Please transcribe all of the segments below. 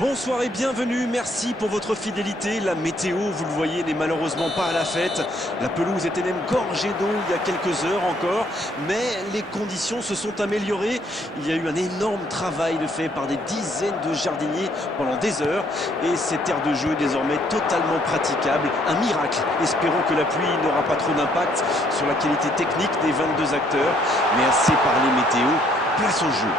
Bonsoir et bienvenue, merci pour votre fidélité. La météo, vous le voyez, n'est malheureusement pas à la fête. La pelouse était même gorgée d'eau il y a quelques heures encore, mais les conditions se sont améliorées. Il y a eu un énorme travail de fait par des dizaines de jardiniers pendant des heures et cette aire de jeu est désormais totalement praticable. Un miracle. Espérons que la pluie n'aura pas trop d'impact sur la qualité technique des 22 acteurs, mais assez parlé météo, place au jeu.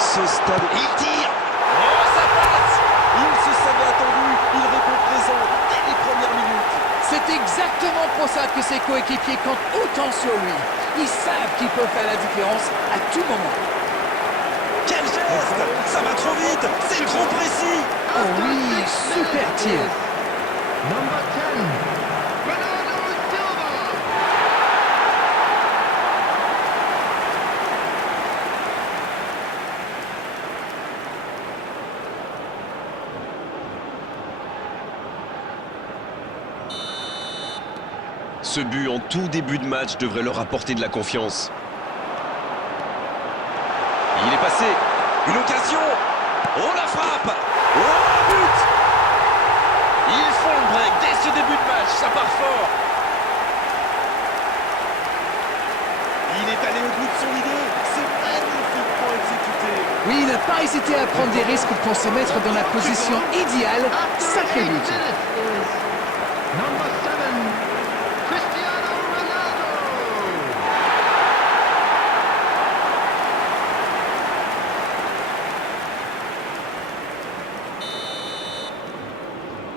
Ce stade, il tire. Oh, ça passe. Il se savait attendu, il répond présent dès les premières minutes. C'est exactement pour ça que ses coéquipiers comptent autant sur lui. Ils savent qu'ils peuvent faire la différence à tout moment. Quel geste. Ça va trop vite, c'est trop précis. Oh oui, super tir. Number 10, Bernardo Silva. Ce but en tout début de match devrait leur apporter de la confiance. Il est passé. Une occasion. Oh la frappe. Oh un but. Ils font le break dès ce début de match. Ça part fort. Il est allé au bout de son idée. C'est magnifiquement exécuté. Oui, il n'a pas hésité à prendre des risques pour se mettre dans la position idéale. Sacré but. Number 7, Cristiano Ronaldo.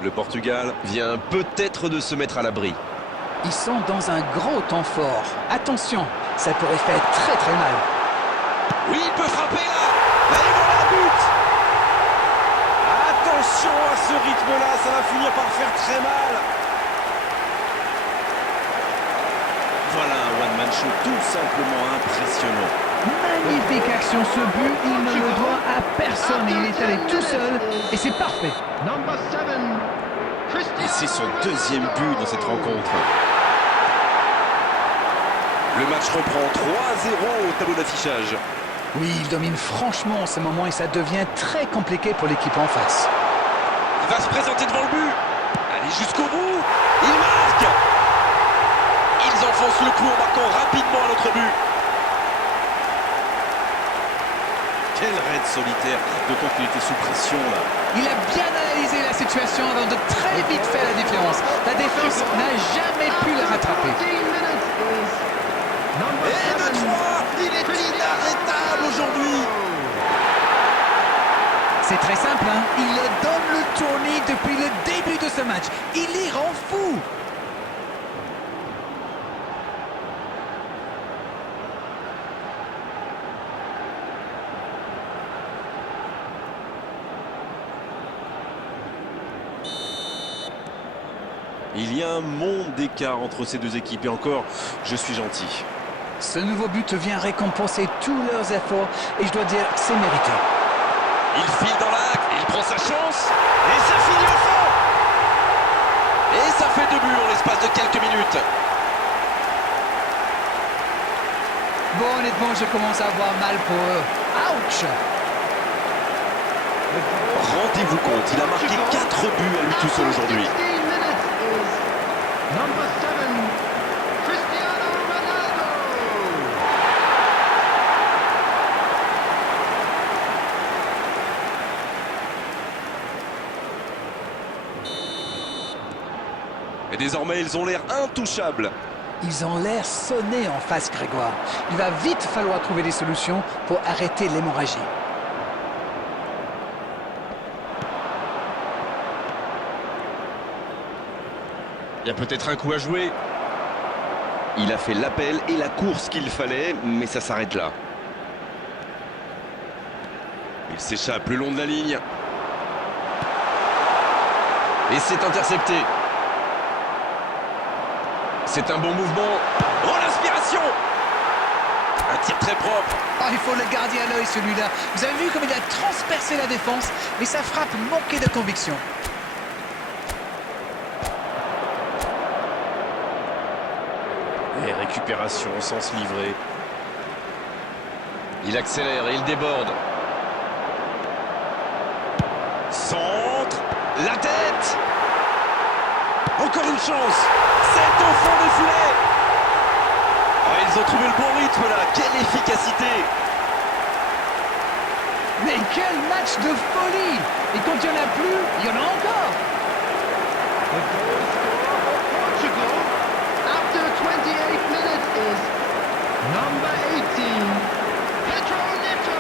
Le Portugal vient peut-être de se mettre à l'abri. Ils sont dans un gros temps fort. Attention, ça pourrait faire très très mal. Oui, il peut frapper là. Là, et voilà le but. Attention à ce rythme-là, ça va finir par faire très mal. Voilà un one-man show tout simplement impressionnant. Magnifique action ce but, il ne le doit à personne. Il est allé tout seul et c'est parfait. Number 7, Et c'est son Cristiano deuxième but dans cette rencontre. Le match reprend 3-0 au tableau d'affichage. Oui, il domine franchement en ce moment et ça devient très compliqué pour l'équipe en face. Il va se présenter devant le but. Allez jusqu'au bout. Il marque. Ils enfoncent le clou en marquant rapidement à notre but. Quel raid solitaire, d'autant qu'il était sous pression là. Il a bien analysé la situation avant de très vite faire la différence. La défense n'a jamais pu le rattraper. 14 minutes. Number Et de 7, 3, il est inarrêtable aujourd'hui. C'est très simple, hein. Il donne le tournis depuis le début de ce match. Il les rend fous. Il y a un monde d'écart entre ces deux équipes et encore, je suis gentil. Ce nouveau but vient récompenser tous leurs efforts et je dois dire, c'est mérité. Il file dans l'axe, il prend sa chance et ça finit au fond. Et ça fait 2 buts en l'espace de quelques minutes. Bon, honnêtement, je commence à avoir mal pour eux. Ouch! Rendez-vous compte, il a marqué 4 buts à lui tout seul aujourd'hui. 16 minutes. Number 7, Cristiano Ronaldo. Et désormais, ils ont l'air intouchables. Ils ont l'air sonnés en face, Grégoire. Il va vite falloir trouver des solutions pour arrêter l'hémorragie. Il y a peut-être un coup à jouer. Il a fait l'appel et la course qu'il fallait, mais ça s'arrête là. Il s'échappe le long de la ligne. Et c'est intercepté. C'est un bon mouvement. Oh, l'inspiration! Un tir très propre. Oh, il faut le garder à l'œil, celui-là. Vous avez vu comme il a transpercé la défense, mais sa frappe manquait de conviction. Et récupération sans se livrer. Il accélère et il déborde. La tête. Encore une chance. C'est au fond des filets. Oh, ils ont trouvé le bon rythme là. Quelle efficacité. Mais quel match de folie! Et quand il n'y en a plus, il y en a encore! The goal scorer for Portugal after 28 minutes is number 18, Pedro Neto.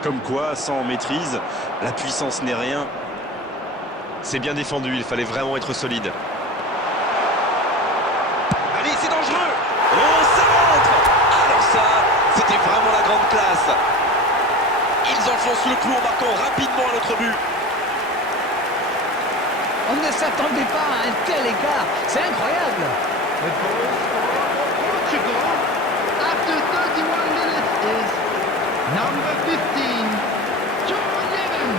Comme quoi, sans maîtrise, la puissance n'est rien. C'est bien défendu, il fallait vraiment être solide. Allez, c'est dangereux. Oh, ça rentre. Alors ça, c'était vraiment la grande classe. Ils enfoncent le clou en marquant rapidement à notre but. On ne s'attendait pas à un tel écart, c'est incroyable! The goal scorer for Portugal after 31 minutes is number 15, Joe Evans.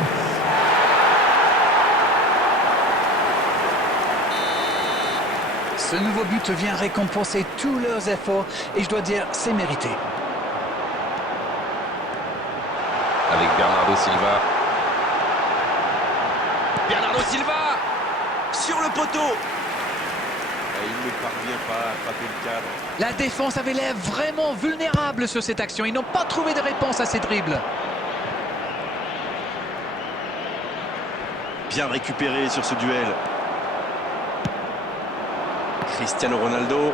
Ce nouveau but vient récompenser tous leurs efforts et je dois dire, c'est mérité. Avec Bernardo Silva. Bernardo Silva sur le poteau. Et il ne parvient pas à attraper le cadre. La défense avait l'air vraiment vulnérable sur cette action. Ils n'ont pas trouvé de réponse à ces dribbles. Bien récupéré sur ce duel. Cristiano Ronaldo.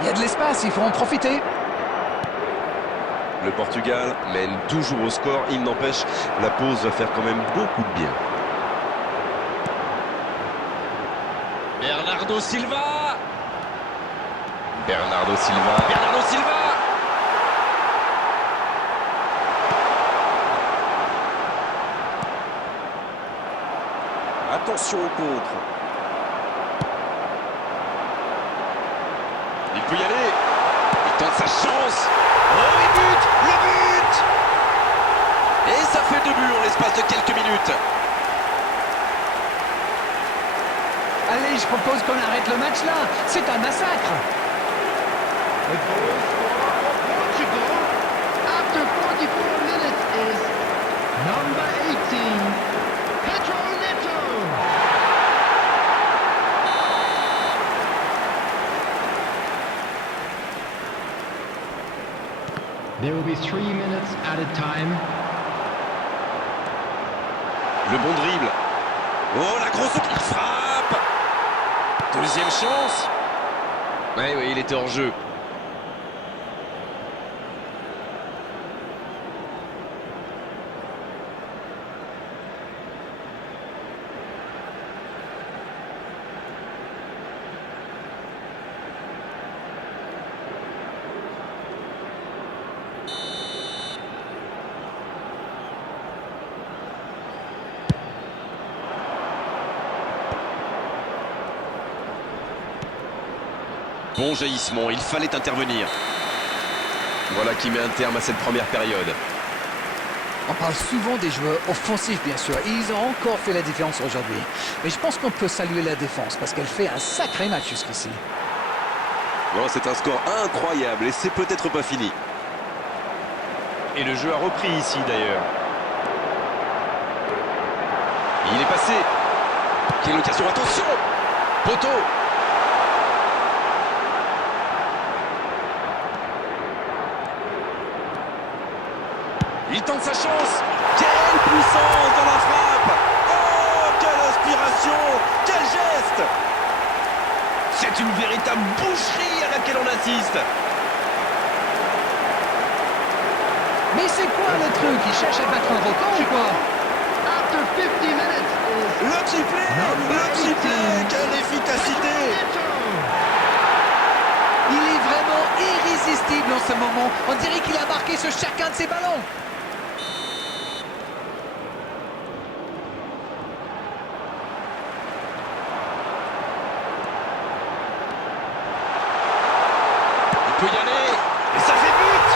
Il y a de l'espace, il faut en profiter. Le Portugal mène toujours au score. Il n'empêche, la pause va faire quand même beaucoup de bien. Bernardo Silva. Bernardo Silva. Bernardo Silva. Attention au contre. Il peut y aller. Il tente sa chance. Oh, il bute. Le but. Et ça fait 2 buts en l'espace de quelques minutes. Allez, je propose qu'on arrête le match là. C'est un massacre. The goal scorer for Portugal after 44 minutes is number 18, Pedro Neto. There will be 3 minutes at a time. Le bon dribble. Oh, la grosse qui frappe. Deuxième chance. Oui, il était hors jeu. Bon jaillissement, il fallait intervenir. Voilà qui met un terme à cette première période. On parle souvent des joueurs offensifs, bien sûr, et ils ont encore fait la différence aujourd'hui. Mais je pense qu'on peut saluer la défense parce qu'elle fait un sacré match jusqu'ici. Non, c'est un score incroyable et c'est peut-être pas fini. Et le jeu a repris ici d'ailleurs. Il est passé. Quelle occasion, attention. Poteau. Il tente sa chance. Quelle puissance dans la frappe. Oh, quelle inspiration. Quel geste. C'est une véritable boucherie à laquelle on assiste. Mais c'est quoi le truc? Il cherche à battre un record ou quoi? After 50 minutes is Le triplé. Le triplé. Quelle efficacité. Il est vraiment irrésistible en ce moment. On dirait qu'il a marqué sur chacun de ses ballons. peut y aller. Et ça fait but.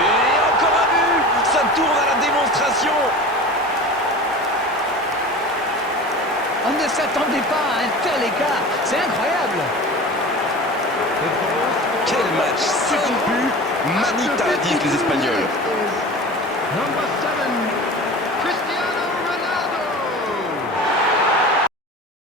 Et encore un but. Ça tourne à la démonstration. On ne s'attendait pas à un tel écart. C'est incroyable. Quel match, 5 buts. Manita, disent les Espagnols. Number 7, Cristiano